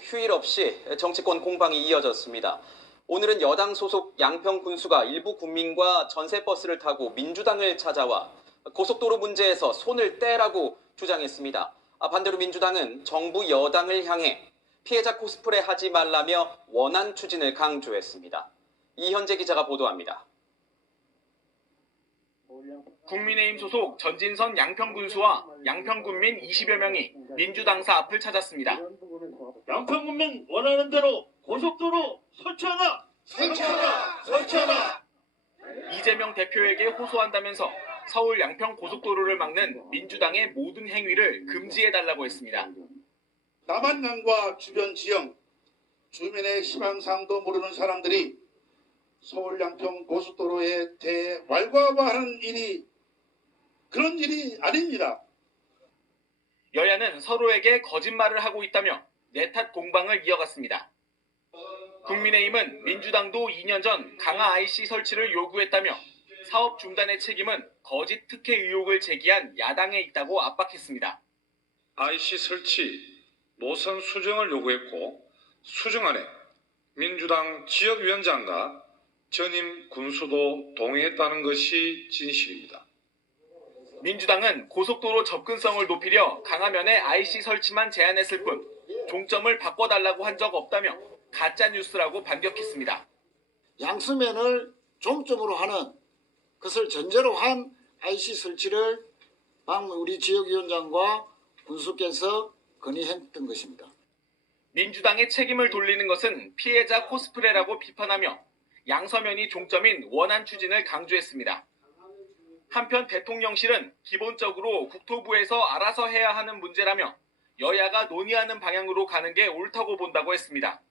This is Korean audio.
휴일 없이 정치권 공방이 이어졌습니다. 오늘은 여당 소속 양평 군수가 일부 국민과 전세버스를 타고 민주당을 찾아와 고속도로 문제에서 손을 떼라고 주장했습니다. 아, 반대로 민주당은 정부 여당을 향해 피해자 코스프레 하지 말라며 원안 추진을 강조했습니다. 이현재 기자가 보도합니다. 국민의힘 소속 전진선 양평군수와 양평군민 20여 명이 민주당사 앞을 찾았습니다. 양평군민 원하는 대로 고속도로 설치하라! 설치하라! 설치하라! 이재명 대표에게 호소한다면서 서울 양평 고속도로를 막는 민주당의 모든 행위를 금지해달라고 했습니다. 남한강과 주변 지형, 주민의 희망사항도 모르는 사람들이 서울 양평 고속도로에 대해 왈가왈하는 일이 그런 일이 아닙니다. 여야는 서로에게 거짓말을 하고 있다며 내탓 공방을 이어갔습니다. 국민의힘은 민주당도 2년 전 강화 IC 설치를 요구했다며 사업 중단의 책임은 거짓 특혜 의혹을 제기한 야당에 있다고 압박했습니다. IC 설치 노선 수정을 요구했고 수정안에 민주당 지역위원장과 전임 군수도 동의했다는 것이 진실입니다. 민주당은 고속도로 접근성을 높이려 강화면에 IC 설치만 제안했을 뿐 종점을 바꿔달라고 한 적 없다며 가짜 뉴스라고 반격했습니다. 양수면을 종점으로 하는 것을 전제로 한 IC 설치를 방 우리 지역위원장과 군수께서 건의했던 것입니다. 민주당의 책임을 돌리는 것은 피해자 코스프레라고 비판하며 양서면이 종점인 원안 추진을 강조했습니다. 한편 대통령실은 기본적으로 국토부에서 알아서 해야 하는 문제라며 여야가 논의하는 방향으로 가는 게 옳다고 본다고 했습니다.